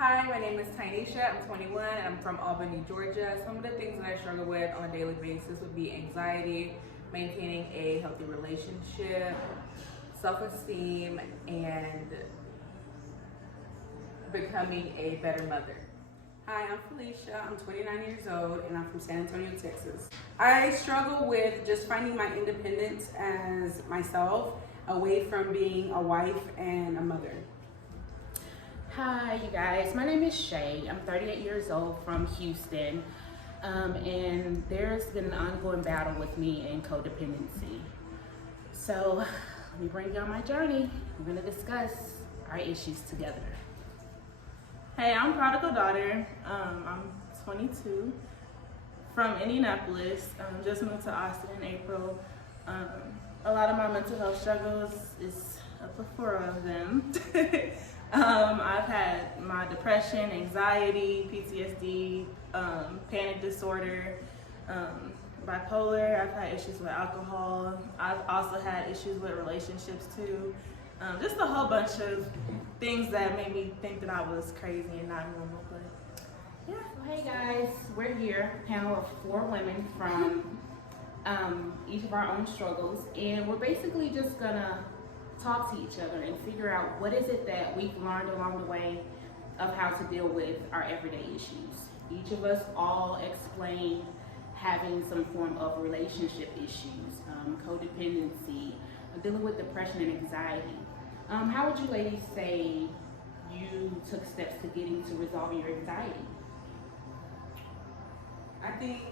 Hi, my name is Tynesha. I'm 21 and I'm from Albany, Georgia. Some of the things that I struggle with on a daily basis would be anxiety, maintaining a healthy relationship, self-esteem, and becoming a better mother. Hi, I'm Felicia. I'm 29 years old and I'm from San Antonio, Texas. I struggle with just finding my independence as myself away from being a wife and a mother. Hi, you guys. My name is Shay. I'm 38 years old from Houston, and there's been an ongoing battle with me and codependency. So let me bring you on my journey. We're going to discuss our issues together. Hey, I'm Prodigal daughter. I'm 22 from Indianapolis. Just moved to Austin in April. A lot of my mental health struggles is a plethora of them. I've had my depression, anxiety, PTSD, panic disorder, bipolar. I've had issues with alcohol. I've also had issues with relationships too. Just a whole bunch of things that made me think that I was crazy and not normal. But yeah. Hey guys, we're here, a panel of 4 women from each of our own struggles, and we're basically just gonna talk to each other and figure out what is it that we've learned along the way of how to deal with our everyday issues. Each of us all explain having some form of relationship issues, codependency, dealing with depression and anxiety. How would you ladies say you took steps to getting to resolving your anxiety? I think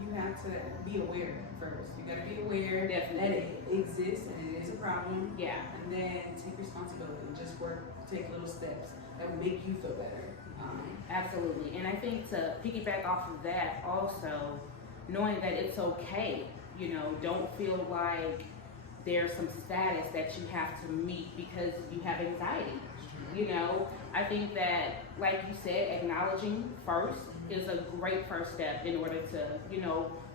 you have to be aware first. You got to be aware Definitely. that it exists and it is a problem. Yeah. And then take responsibility. Just work, take little steps that will make you feel better. Absolutely. And I think to piggyback off of that also, knowing that it's okay, don't feel like there's some status that you have to meet because you have anxiety. I think that, like you said, acknowledging first is a great first step in order to,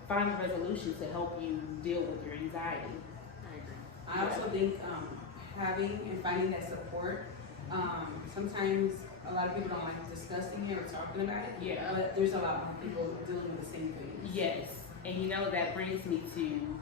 find a resolution to help you deal with your anxiety. I agree. I also think having and finding that support, sometimes a lot of people don't like discussing it or talking about it. Yeah. But there's a lot more people dealing with the same things. Yes. And that brings me to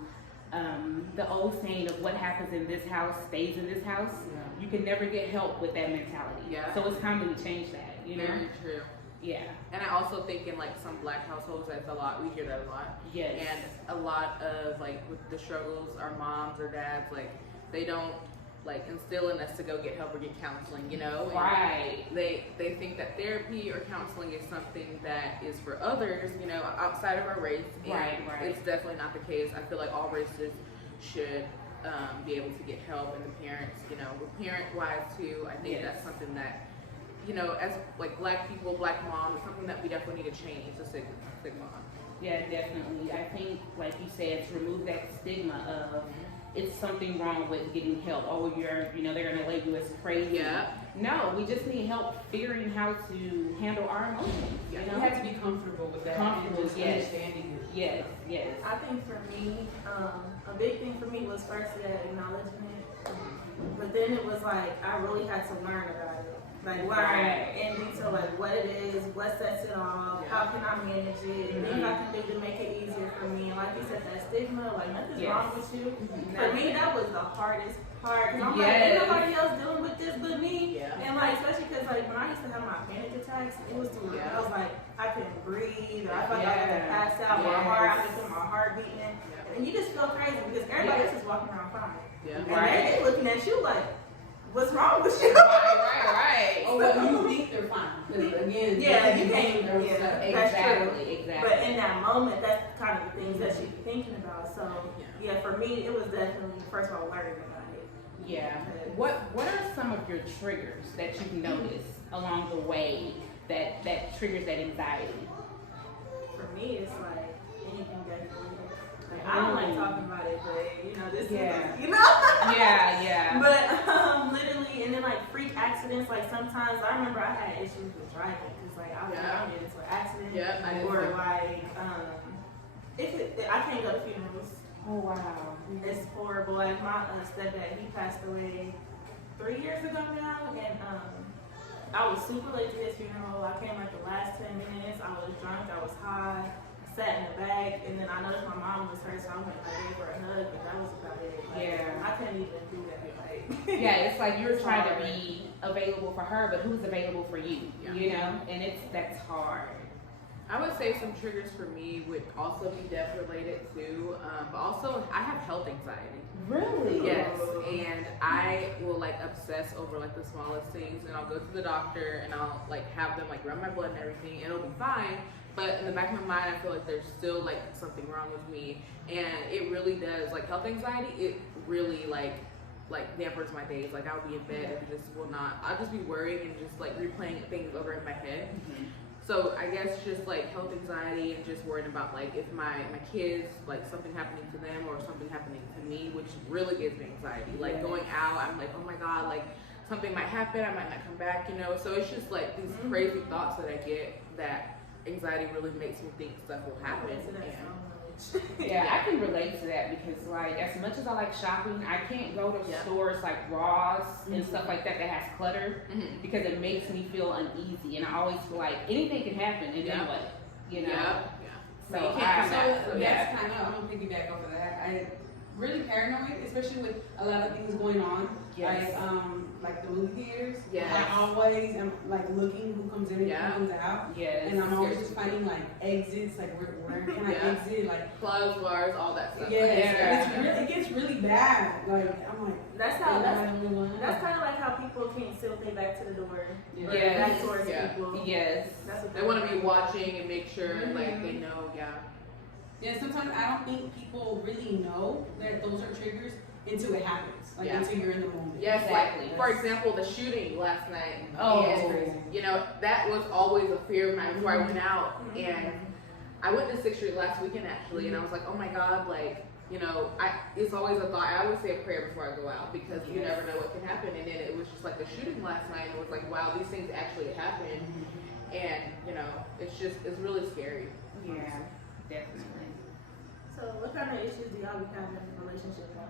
the old saying of what happens in this house stays in this house. Yeah. You can never get help with that mentality. Yeah. So it's time that we change that, Very true. Yeah. And I also think in like some black households, that's a lot. We hear that a lot. Yes. And a lot of like with the struggles, our moms or dads, like they don't like instill in us to go get help or get counseling, And Right. they think that therapy or counseling is something that is for others, outside of our race. And Right. it's definitely not the case. I feel like all races should be able to get help, and the parents, with parent-wise too. I think Yes. that's something that, as like black people, black moms, it's something that we definitely need to change the stigma on. Yeah, definitely. I think, like you said, to remove that stigma of it's something wrong with getting help. Oh, they're gonna label you as crazy. Yeah. No, we just need help figuring how to handle our emotions. You have to be comfortable with that. Comfortable, and just yes. understanding it. Yes, yes. I think for me, a big thing for me was first that acknowledging it. But then it was like I really had to learn about it. Like learn in detail what it is, what sets it off, how can I manage it, and things I can do to make it easier for me. And like you said, that stigma, like nothing's wrong with you. For me, that was the hardest part. And I'm like, ain't nobody else dealing with this but me. Yeah. And like, especially because like when I used to have my panic attacks, it was too much. I was like, I couldn't breathe, or I felt like I had to pass out. My heart, I could feel my heart beating. And you just feel crazy because everybody else is walking around fine. Yeah. And they looking at you like, what's wrong with you? Right. Oh, well, you think they're fine. Because again, Yeah, you think can't. they're stuff. Exactly. But in that moment, that's kind of the things that you're thinking about. So yeah, for me, it was definitely first of all learning about it. Yeah. What are some of your triggers that you've noticed along the way that triggers that anxiety? For me, it's like anything that I don't like talking about it, but this is Yeah. But literally, and then like freak accidents. Like sometimes I remember I had issues with driving because like I would get into an accident, or like I can't go to funerals. Oh wow. It's horrible. Like my stepdad, he passed away 3 years ago now, and I was super late to his funeral. I came like the last 10 minutes. I was drunk. I was high. Sat in the back, and then I noticed my mom was hurt, so I went and I gave her a hug, but that was about it. Like, Yeah. I couldn't even do that. Like, Yeah, it's like you're It's trying hard. to be available for her, but who's available for you? Yeah. You know, and that's hard. I would say some triggers for me would also be death related too, but also I have health anxiety. Really? Yes, and I will like obsess over like the smallest things, and I'll go to the doctor and I'll like have them like run my blood and everything, and it'll be fine. But in the back of my mind, I feel like there's still like something wrong with me, and it really does. Like health anxiety, it really like dampers my days. Like I'll be in bed and just will not. I'll just be worrying and just like replaying things over in my head. Mm-hmm. So I guess just like health anxiety and just worrying about like if my kids, like something happening to them or something happening to me, which really gives me anxiety. Like going out, I'm like, oh my God, like something might happen, I might not come back, you know? So it's just like these crazy thoughts that I get that anxiety really makes me think stuff will happen. into that And- so much. Yeah, I can relate to that because, like, as much as I like shopping, I can't go to Yeah. stores like Ross and stuff like that has clutter Mhm. because it makes me feel uneasy, and I always feel like anything can happen, and then Yeah. what, you know? Yeah. So You I, can't come So back. that's yeah, kind of, I'm gonna piggyback off of that. I really paranoid, especially with a lot of things going on. Yes. Like the movie theaters. Yes. I always am like looking who comes in and Yeah. who comes out. yes, And I'm always just finding like exits, like where can I Yeah. exit? Like Clothes, bars, all that stuff. yes, Yeah. it gets really bad. Like I'm like, That's am how. I That's the only one? that's kind of like how people can't still pay back to the door. Yeah. Or Yes. back towards Yeah. people. yes, That's what They want to be watching and make sure like they know, yeah. Yeah, sometimes I don't think people really know that those are triggers until it happens. Like Yeah. until you're in the moment. Yes, Exactly. like for example, the shooting last night. Oh. It's And, crazy. you know, that was always a fear of mine before I went out. Mhm. And I went to 6th Street last weekend actually, and I was like, oh my God, like, you know, it's always a thought. I always say a prayer before I go out because you Yes. never know what can happen. And then it was just like the shooting last night, and it was like, wow, these things actually happen. And, you know, it's really scary. yeah, definitely. So, what kind of issues do y'all be having relationship wise?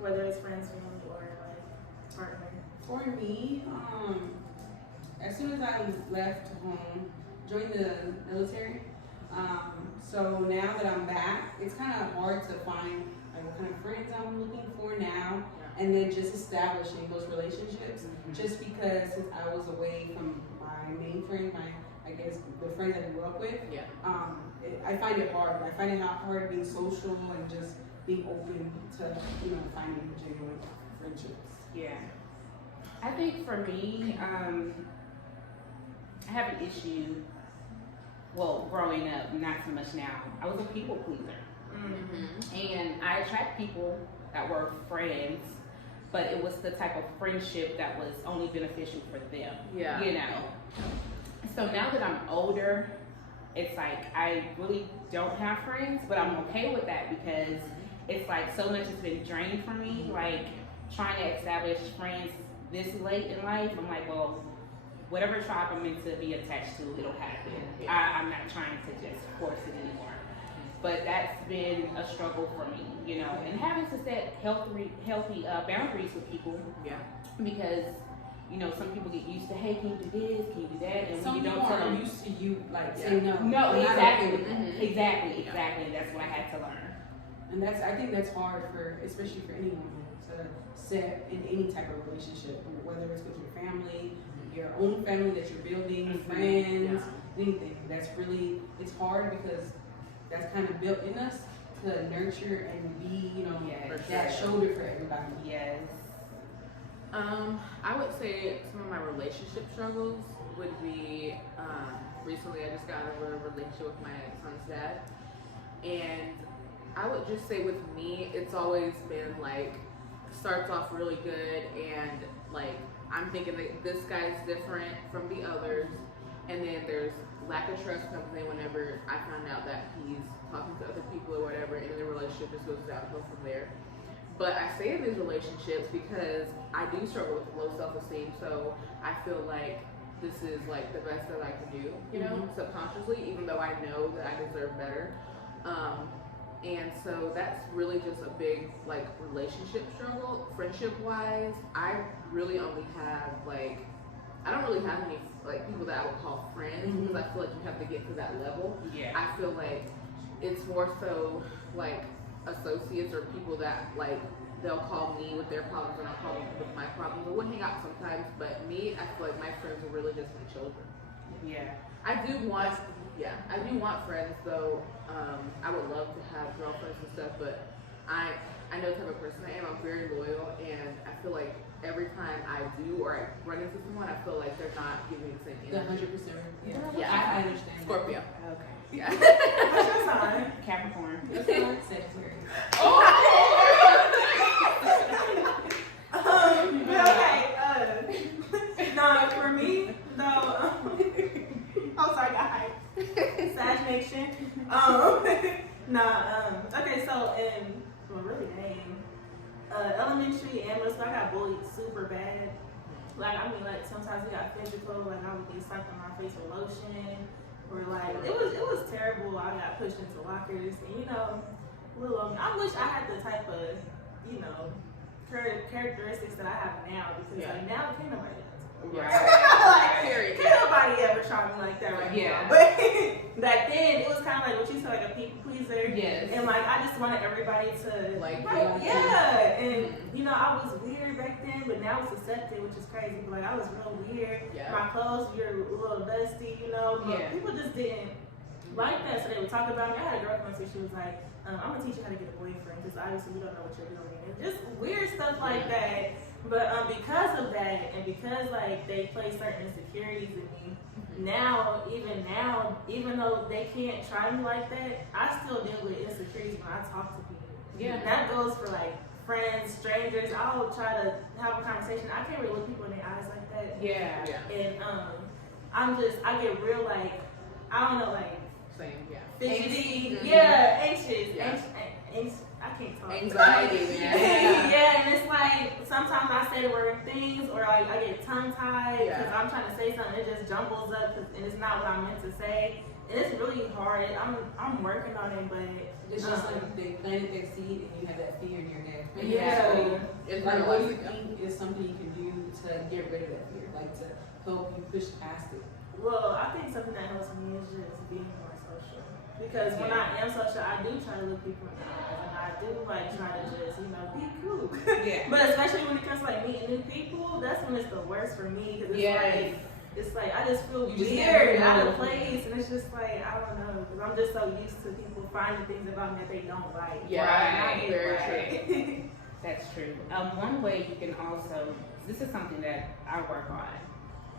Whether it's friends, family, or like partner. For me, as soon as I left home, joined the military, so now that I'm back, it's kind of hard to find like what kind of friends I'm looking for now, and then just establishing those relationships. Just because since I was away from my main friend, I guess the friends I grew up with, Yeah. I find it hard. I find it hard being social and just being open to finding genuine friendships. Yeah. I think for me, I have an issue, well, growing up, not so much now. I was a people pleaser. Mm-hmm. And I attract people that were friends, but it was the type of friendship that was only beneficial for them. Yeah. You know? So now that I'm older, it's like I really don't have friends, but I'm okay with that because it's like so much has been drained from me. Like trying to establish friends this late in life, I'm like, well, whatever tribe I'm meant to be attached to, it'll happen. I'm not trying to just force it anymore. But that's been a struggle for me, you know, and having to set healthy boundaries with people Yeah. because, you know, some people get used to, hey, can you do this, can you do that, and Some when you people don't tell are them, used to you like Yeah. saying no. no, They're not exactly, okay with that. Mhm. exactly. That's what I had to learn. And I think that's hard especially for anyone to set in any type of relationship, whether it's with your family, your own family that you're building, Mhm. friends, anything. It's hard because that's kind of built in us to nurture and be, Yes. that shoulder for everybody. Yes. I would say some of my relationship struggles would be recently I just got out of a relationship with my son's dad, and I would just say with me it's always been like starts off really good and like I'm thinking that this guy's different from the others, and then there's lack of trust comes in whenever I find out that he's talking to other people or whatever, and the relationship just goes downhill from there. But I stay in these relationships because I do struggle with low self-esteem, so I feel like this is like the best that I can do, you know, subconsciously, even though I know that I deserve better. And so that's really just a big like relationship struggle. Friendship wise, I really only have like I don't really have any like people that I would call friends because I feel like you have to get to that level. Yeah. I feel like it's more so like associates or people that like they'll call me with their problems and I'll call them with my problems. We'll hang out sometimes, but me, I feel like my friends are really just my children. Yeah. I do want friends though. I would love to have girlfriends and stuff, but I know the type of person I am. I'm very loyal, and I feel like every time I do or I run into someone, I feel like they're not giving me the same The energy. 100%. Yeah. I understand. Scorpio. Okay. Yeah. What's your sign? Capricorn. Sagittarius. No, for me, though, I'm sorry, guys. Sag Nation. Okay, so really, elementary and middle school, I got bullied super bad. Like, I mean, like, sometimes it got physical, like, I would get slapped on my face with lotion, or like, it was terrible. I got pushed into lockers, and I wish I had the type of, characteristics that I have now, because like now can't nobody do that. Like, can't nobody ever try me like that right now. But back then it was kind of like what you said, like a people pleaser. Yes. And like I just wanted everybody to Like, and I was weird back then, but now it's accepted, which is crazy. But like I was real weird. Yeah. My clothes were a little dusty, but people just didn't like that, so they would talk about me. I had a girlfriend, so she was like, I'm gonna teach you how to get a boyfriend, because obviously you don't know what you're doing. And just weird stuff like that. But because of that, and because like they place certain insecurities in me, even though they can't try me like that, I still deal with insecurities when I talk to people. Yeah. And that goes for like friends, strangers. I'll try to have a conversation. I can't really look people in their eyes like that. Yeah. And I get real like, I don't know, like, Same, yeah. fidgety, anxious, I can't talk. Anxiety, man. Yeah, and it's like sometimes I say the wrong things, or like I get tongue tied because I'm trying to say something, it just jumbles up, and it's not what I meant to say, and it's really hard. I'm working on it, but It's just like they planted their seed and you have that fear in your head. Yeah. It's Like, like, what do you think is something you can do to get rid of that fear? Like, to help you push past it? well, I think something that helps me is just being more social. Because when I am social, I do try to look people in the eyes, and I do like try to just, be cool. Yeah. But especially when it comes to like meeting new people, that's when it's the worst for me. Because it's like I just feel You just weird, never out know. of place, and it's just like I don't know, because I'm just so used to people finding things about me that they don't like. Right, very true. That's true. One way you can also, this is something that I work on,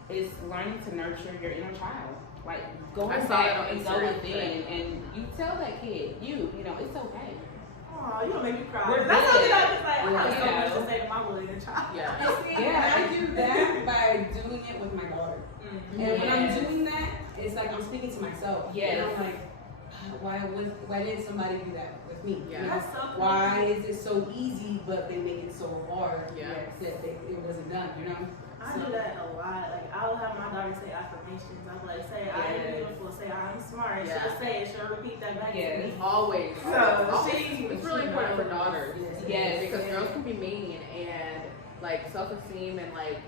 is learning to nurture your inner child. Like, go I saw back that on and go Instagram within, and you tell that kid, it's okay. Aw, you don't make me cry. We're That's good. something I just like. I have so Yeah. much to say to my bully inner child. Yeah, I do that by doing it with my daughter. Mm-hmm. And when I'm doing that, it's like I'm speaking to myself. Yes. And I'm like, why didn't somebody do that with me? Yeah. You know? That's so cool. Why is it so easy, but they make it so hard Yeah. that it wasn't done, you know? I do that a lot. Like, I'll have my daughter say affirmations. I'll like say, I am beautiful, say I'm smart. Yeah. She'll say it, she'll repeat that back to me. Always. So, It's really important for daughters. Yes. Because girls can be mean, and like self-esteem and like,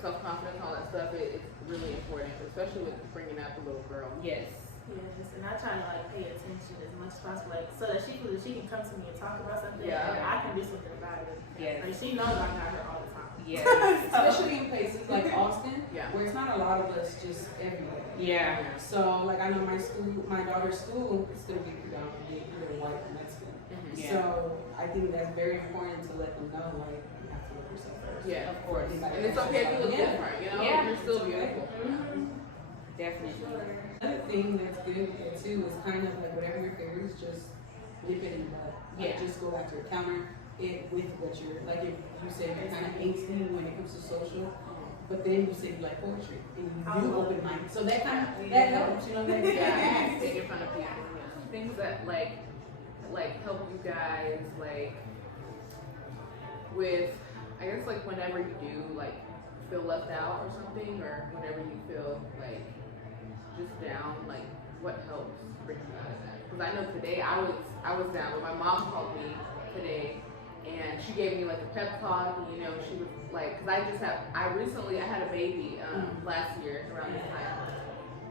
self-confidence and all that stuff, it's really important, especially with bringing up a little girl. Yes. Yes, and I try to like pay attention as much as possible, like so that she can come to me and talk about something, Yeah. and I can do something about it. Yes. Like she knows I got her all the time. Yes. Especially in places like Austin, Yeah. where it's not a lot of us just everywhere. Yeah. So, like, I know my daughter's school is still getting predominantly white and Mexican. Yeah. So, I think that's very important to let them know, like, you have to look yourself first. Yeah. Of course. And it's okay if you look different, Yeah. You're still beautiful. Definitely. Another thing that's good too is kind of like whatever your favorite is, just dip it in the butt. Like, Yeah. just go back to your counter it with what you're, like if you said you're kind of angsty when it comes to social, but then you said you like poetry and you do open mic. So that kind of, that helps, that Yeah, take it from the people. Things that like help you guys with, I guess whenever you do feel left out or something, or whenever you feel just down, what helps bring you out of that? Because I know today I was down, but my mom called me today and she gave me like a pep talk. You know, she was like, because I had a baby last year around this time,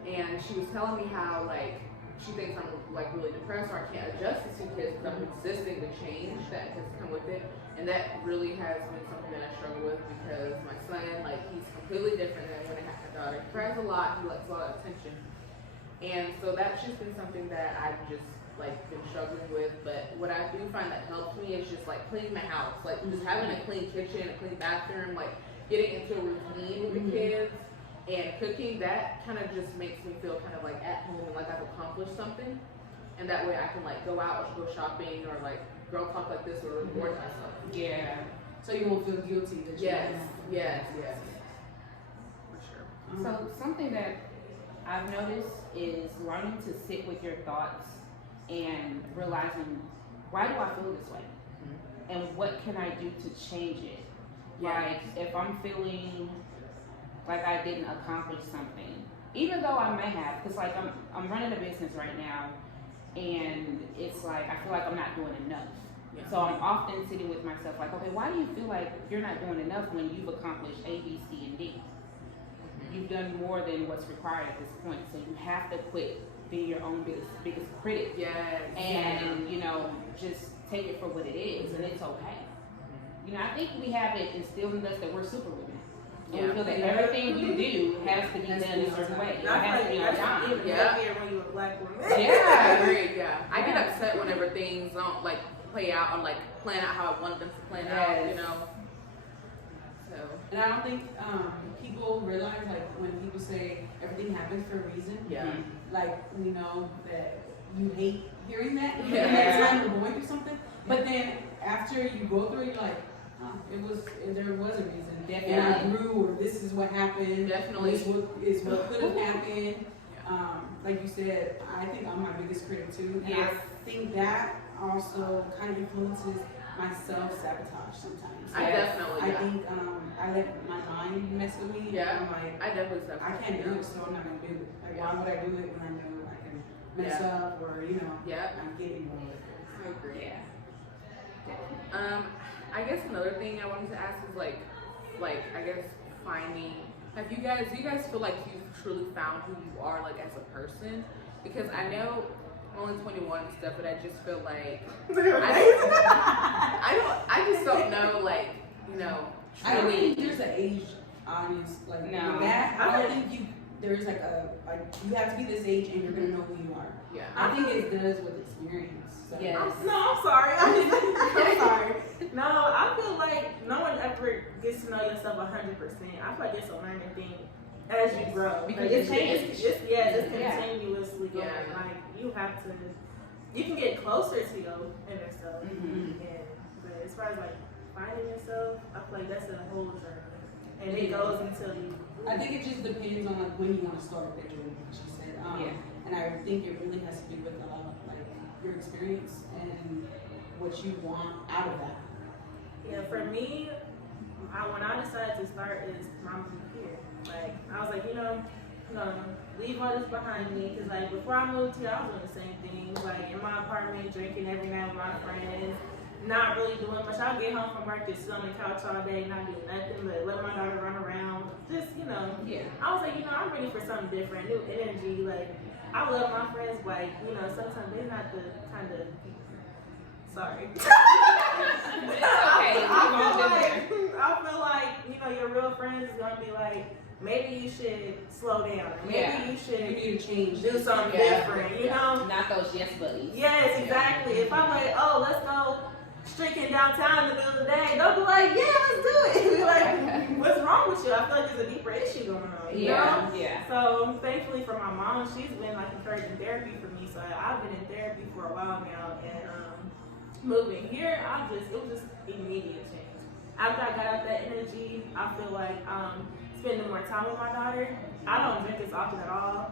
and she was telling me how like she thinks I'm like really depressed or I can't adjust to 2 kids because I'm resisting the change that has come with it, and that really has been something that I struggle with because my son, like, he's completely different than when I had my daughter. He cries a lot, he likes a lot of attention, and so that's just been something that I've just like been struggling with. But what I do find that helps me is just like cleaning my house, like just having a clean kitchen, a clean bathroom, like getting into a routine with the kids and cooking. That kind of just makes me feel kind of like at home and like I've accomplished something, and that way I can like go out or go shopping or like girl talk like this or reward myself. Yeah. So you won't feel guilty that Yes. For sure. So something that I've noticed is learning to sit with your thoughts and realizing, why do I feel this way? And what can I do to change it? Like, if I'm feeling like I didn't accomplish something, even though I may have, because like I'm running a business right now, and it's like I feel like I'm not doing enough. So I'm often sitting with myself like, okay, why do you feel like you're not doing enough when you've accomplished A, B, C, and D? You've done more than what's required at this point, so you have to quit being your own biggest critic. And you know, just take it for what it is, and it's okay. You know, I think we have it instilled in us that we're superwomen. And we feel that everything we do has to be done a certain way. It has to be on time. Even heavier when you're a black woman. I agree. I get upset whenever things don't like play out or like plan out how I wanted them to plan out. You know. So. And I don't think people realize, like, when people say everything happens for a reason. Like, you know, that you hate hearing that. The next time you're going through something, but then after you go through it, you're like, oh, there was a reason. Definitely. And I grew, or this is what happened. Definitely. This is what could have happened. Like you said, I think I'm my biggest critic too. And I think that also kind of influences my self-sabotage sometimes. I think I let my mind mess with me. I'm like, I definitely I can't do it, so I'm not gonna do it. Like, why would I do it when I know I can mess up, or you know, I'm getting more. I agree. I guess another thing I wanted to ask is like I guess finding. Do you guys feel like you've truly found who you are like as a person? Because I know I'm only 21 and stuff, but I just feel like I just don't know, like, you know. I don't think there's an age audience like that. I don't think there's like you have to be this age and you're gonna know who you are. I think it does with experience. So. I'm sorry. I'm sorry. No, I feel like no one ever gets to know yourself 100%. I feel like it's a learning thing as you grow. Because it's changes. It's continuously going. Like, you can get closer to your inner self. But as far as like finding yourself, I feel like that's a whole journey. And it goes until you. I think it just depends on like when you want to start that journey, like she said. And I think it really has to do with like your experience and what you want out of that. Yeah, for me, when I decided to start is Mama Be Here. Like, I was like, you know, leave all this behind me. Because, like, before I moved here, I was doing the same thing. Like, in my apartment, drinking every night with my friends. Not really doing much. I'll get home from work, just sit on the couch all day, not do nothing, but let my daughter run around. Just, you know. I was like, you know, I'm ready for something different, new energy. Like, I love my friends, but, you know, sometimes they're not the kind of people. Sorry. I feel like, you know, your real friends is gonna be like, maybe you should slow down. Maybe you should need to change, do something different, you know? Not those yes buddies. Yes, exactly. If I'm like, oh, let's go streaking downtown in the middle of the day, they'll be like, yeah, let's do it. Be like, what's wrong with you? I feel like there's a deeper issue going on. You know? So thankfully for my mom, she's been like encouraging therapy for me. So I've been in therapy for a while now, and moving here, it was just immediate change. After I got out that energy, I feel like spending more time with my daughter. I don't drink as often at all.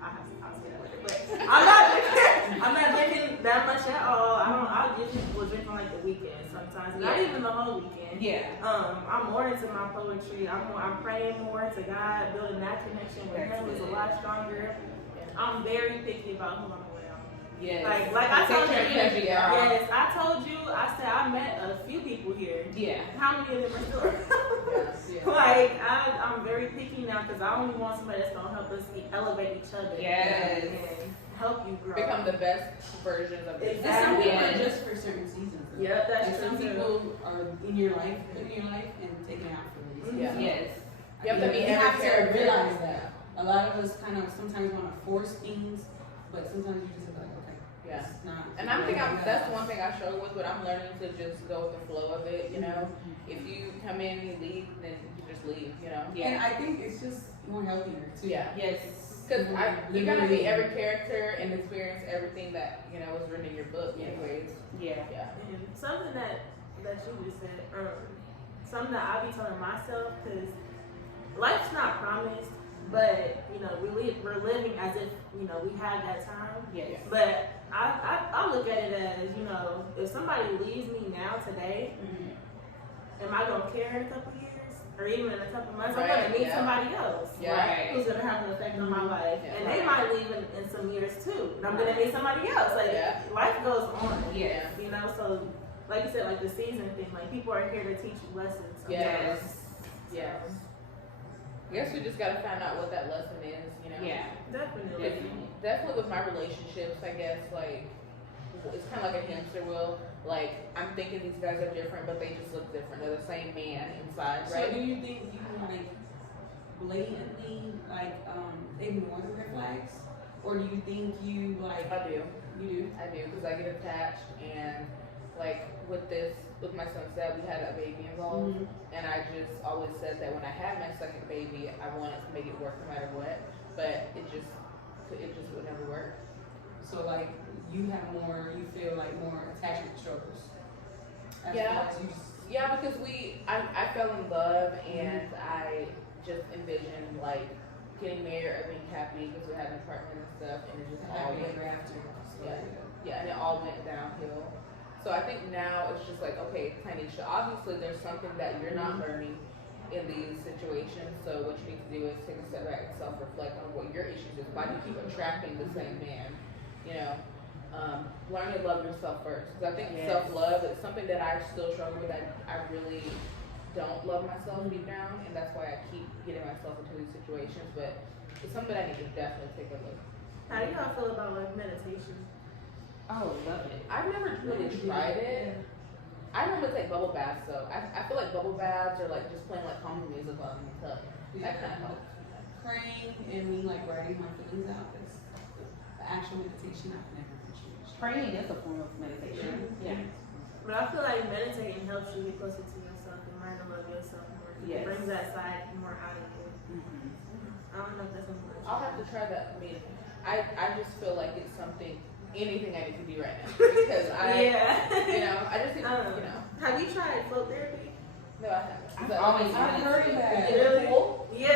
I'll say that later, but I'm not drinking that much at all. I usually will drink on like the weekend sometimes, not even the whole weekend. I'm more into my poetry. I'm praying more to God, building that connection with Him is a lot stronger. And I'm very picky about who I'm around. Yes. Like I told you, Take care of your girl. yes, I told you, I said I met a few people here. Yeah. How many of them are still around? Yeah. Like, I'm very picky now because I only want somebody that's going to help us elevate each other. Yes. And help you grow. Become the best versions of yourself. And some people Yeah. are just for certain seasons. though. Yep, that's Like true. some too. people are in your life and taking it out for a reason. Yeah. Yes. You have to meet You every have to character. realize that. A lot of us kind of sometimes want to force things, but sometimes you just have to like, okay, Yeah. it's not. And that's one thing I struggle with, but I'm learning to just go with the flow of it, you know? If you come in and you leave, then you just leave, you know? And I think it's just more healthier too. Yeah. Yes. Because you gotta meet every character and experience everything that, you know, was written in your book anyways. Yeah. Yeah. And something that you just said, something that I be telling myself, because life's not promised, but you know we're living as if you know we have that time. Yes. But I look at it as, you know, if somebody leaves me now today, am I gonna care in a couple years? Or even in a couple months, I'm Right, gonna meet yeah. somebody else Right. who's gonna have an effect on my life, Yeah. and they might leave in some years too. And I'm gonna meet somebody else. Like Yeah. life goes on. Yeah. You know, so like you said, like the season thing, like people are here to teach you lessons. Yes. sometimes. Yes. I guess we just gotta find out what that lesson is, you know? Yeah. Definitely. Definitely with my relationships, I guess, like, it's kind of like a hamster wheel. Like, I'm thinking these guys are different, but they just look different. They're the same man inside, So right? do you think you like blatantly like ignore the red flags, or do you think you like I do. you do? I do, because I get attached, and like with my son's dad, we had a baby involved, and I just always said that when I had my second baby, I wanted to make it work no matter what, but it just would never work. So like you feel like more attachment struggles. As Yeah. far as you just, Yeah, because I fell in love, and I just envisioned like getting married or being happy because we had an apartment and stuff, and it just all happy went ever after. Yeah, and it all went downhill. So I think now it's just like, okay, Tanisha, obviously there's something that you're not learning in these situations. So what you need to do is take a step back and self-reflect on what your issues is. Why do you keep attracting the same man? You know, learn to love yourself first. Because I think self-love is something that I still struggle with. I really don't love myself deep down, and that's why I keep getting myself into these situations. But it's something I need to definitely take a look. How do y'all feel about like meditation? Oh, love it. I've never really tried it. I normally take bubble baths though. I feel like bubble baths are like just playing like calming music on the tub. That kind of helps. Praying and me like writing my feelings out. That's the actual meditation I've never changed. Praying is a form of meditation. Yeah. But I feel like meditating helps you get closer to yourself and learn to love yourself more. Yes. It brings that side more out of you. I don't know if that's important. I'll have to try that. I mean, I just feel like it's anything I need to do right now because you know, I just need to, you know. Have you tried float therapy? No, I haven't. I've always I've heard of that. Really? Cool? Yeah.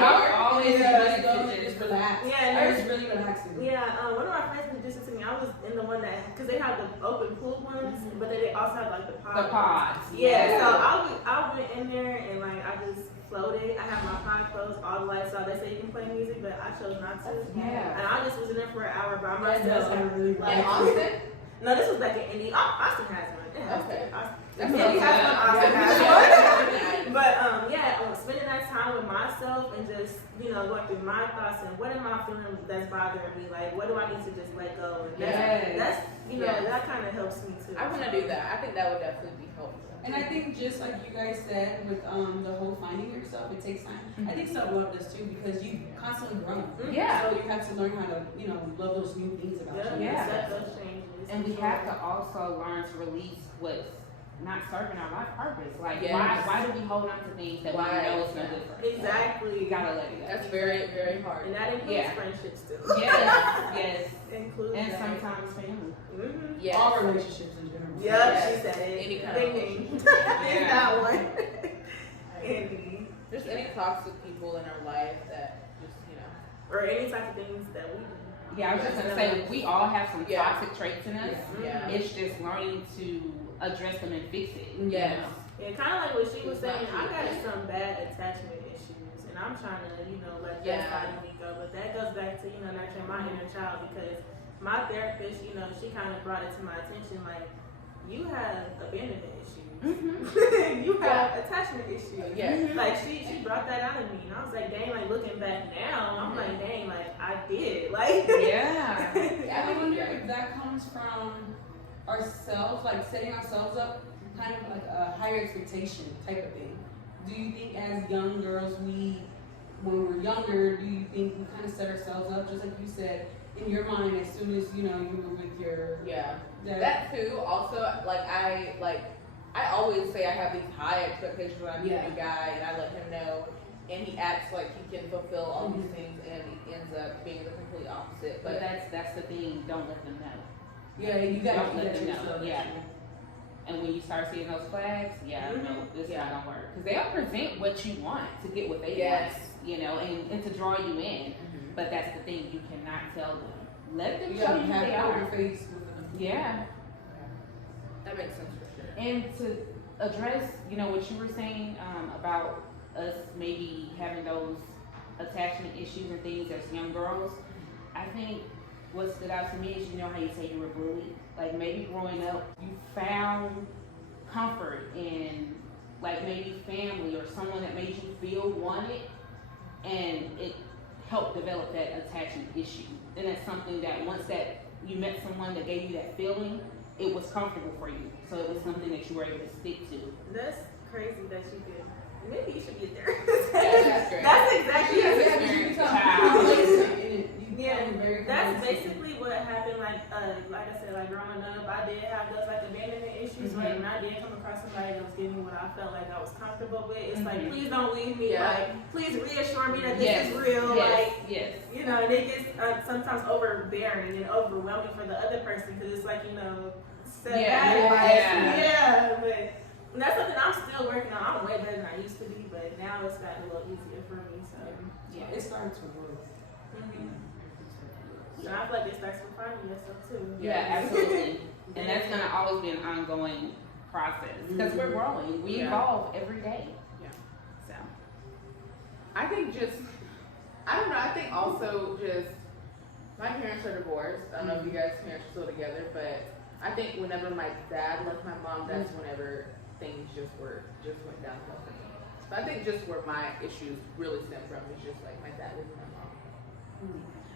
I've always Yeah, wanted to just relax. Yeah, It's really relaxing. Yeah, one of my friends introduced it to me. I was in the one that, because they have the open pool ones, but then they also have like the pod. The pods. Yeah, so I went in there and like I just floated. I had my pod closed, all the lights out. They say you can play music, but I chose not to. Yeah. And I just was in there for an hour by That does myself. sound really In relaxing. Austin? No, this was back in Indy. Austin has one. It has Okay. Austin. That's Indy so has good. one. Austin has one. But spending that time with myself and just going through my thoughts and what am I feeling that's bothering me? Like what do I need to just let go? And that's that kind of helps me too. I want to do that. I think that would definitely be helpful. And I think just like you guys said with the whole finding yourself, it takes time. I think self-love does too because you constantly grow. Yeah. So you have to learn how to, love those new things about you. Yeah. Accept those changes. And we have to also learn to release what's not serving our life purpose. Like, Yes. why do we hold on to things that we know is not good for us? Exactly. We gotta let it go. That's very, very hard. And that includes Yeah. friendships too. Yes. Includes And that. sometimes family. Mm-hmm. Yes. All relationships in general. Yep, Yes. she said it. Any kind Ding of ding. relationship. It's that one. Andy. Just any toxic people in our life that just, Or any type of things that we do. Yeah, I was just gonna say, we all have some Yeah. toxic traits in us. Yeah. It's just learning to address them and fix it. Yes. Yeah, kind of like what she was It's not saying. I got cute. some bad attachment issues, and I'm trying to, let Yeah. that side of me go. But that goes back to, nurturing my inner child because my therapist, you know, she kind of brought it to my attention, like, you have abandonment issues. Mm-hmm. You have attachment issues. Yes. Like, she brought that out of me. And I was like, dang, like, looking back now, I'm like, dang, like, I did. Like, Yeah. I wonder if that comes from ourselves, like setting ourselves up kind of like a higher expectation type of thing. Do you think as young girls, when we're younger, do you think we kind of set ourselves up, just like you said, in your mind, as soon as, you know, you were with your dad? That too. Also, I always say I have these high expectations when I meet a new guy, and I let him know, and he acts like he can fulfill all these things, and he ends up being the complete opposite. But that's the thing. Don't let them know. Yeah, you gotta Don't keep let that them to know. yourself. Yeah. And when you start seeing those flags, no, this is not gonna work. Because they'll present what you want to get what they want, you know, and to draw you in. But that's the thing, you cannot tell them. Let them show you who they are. Face with them. Yeah. That makes sense for sure. And to address, you know, what you were saying about us maybe having those attachment issues and things as young girls, I think what stood out to me is, you know how you say you were bullied? Like maybe growing up, you found comfort in like maybe family or someone that made you feel wanted, and it helped develop that attachment issue. And that's something that once that you met someone that gave you that feeling, it was comfortable for you. So it was something that you were able to stick to. that's crazy that you did. Maybe you should get there. That's great. That's exactly Yeah, what you it is. Yeah, That's basically what happened. Like I said, like growing up, I did have those like abandonment issues. Like, and I did come across somebody that was giving me what I felt like I was comfortable with. It's like, please don't leave me. Like, please reassure me that this is real. Like, you know, and it gets sometimes overbearing and overwhelming for the other person because it's like, you know, but that's something I'm still working on. I'm way better than I used to be, but now it's gotten a little easier for me. So it starts with work. And I feel like it starts with finding yourself too. Yeah, absolutely. And that's going to always be an ongoing process because we're growing. We evolve every day. Yeah. So I think I don't know, I think also my parents are divorced. I don't know if you guys' parents are still together, but I think whenever my dad left my mom, that's whenever things just went downhill for me. So I think just where my issues really stem from is just like my dad losing my mom.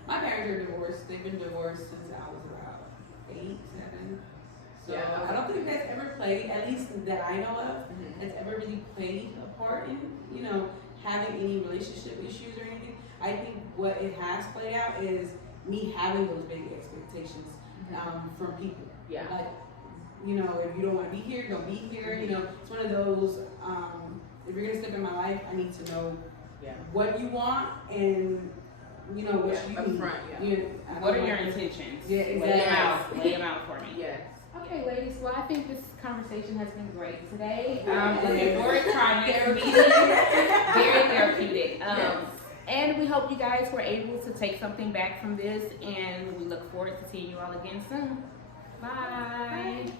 My parents are divorced. They've been divorced since I was about 8, 7. So I don't think that's ever played, at least that I know of, that's ever really played a part in, you know, having any relationship issues or anything. I think what it has played out is me having those big expectations from people. Yeah. Like, you know, if you don't want to be here, don't be here. You know, it's one of those, if you're going to step in my life, I need to know what you want and, you know, what you need. what are your intentions? Yeah, exactly. Lay them out for me. Yes. Okay, ladies. Well, I think this conversation has been great today. Looking forward to our next meeting. Very therapeutic. And we hope you guys were able to take something back from this, and we look forward to seeing you all again soon. Bye.